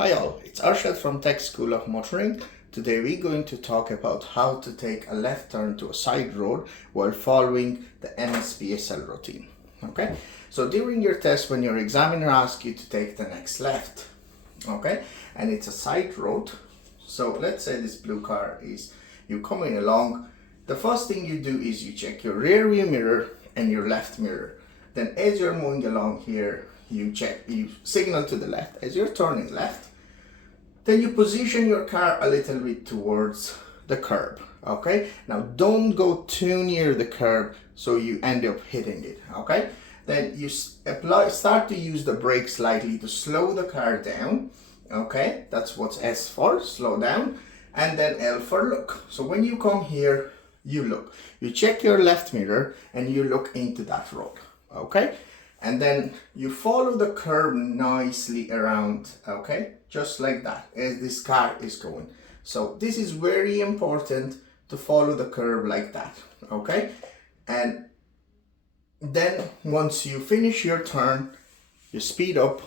Hi all, it's Arshad from Tech School of Motoring. Today we're going to talk about how to take a left turn to a side road while following the NSPSL routine. Okay, so during your test, when your examiner asks you to take the next left, okay, and it's a side road, so let's say this blue car is you coming along, the first thing you do is you check your rear view mirror and your left mirror. Then as you're moving along here, you signal to the left as you're turning left. Then you position your car a little bit towards the curb, okay? Now don't go too near the curb so you end up hitting it, okay? Then you start to use the brake slightly to slow the car down, okay? That's what's S for, slow down, and then L for look. So when you come here, you look. You check your left mirror and you look into that road, okay? And then you follow the curb nicely around, okay? Just like that, as this car is going. So this is very important to follow the curb like that, okay? And then once you finish your turn, you speed up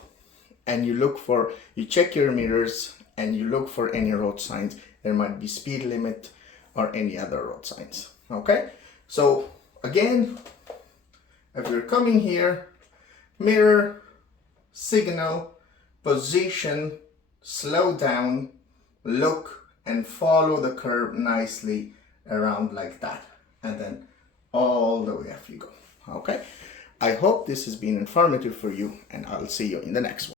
and you check your mirrors and you look for any road signs. There might be speed limit or any other road signs, okay? So again, if you're coming here, mirror, signal, position, slow down, look, and follow the curb nicely around like that. And then all the way up you go. Okay? I hope this has been informative for you, and I'll see you in the next one.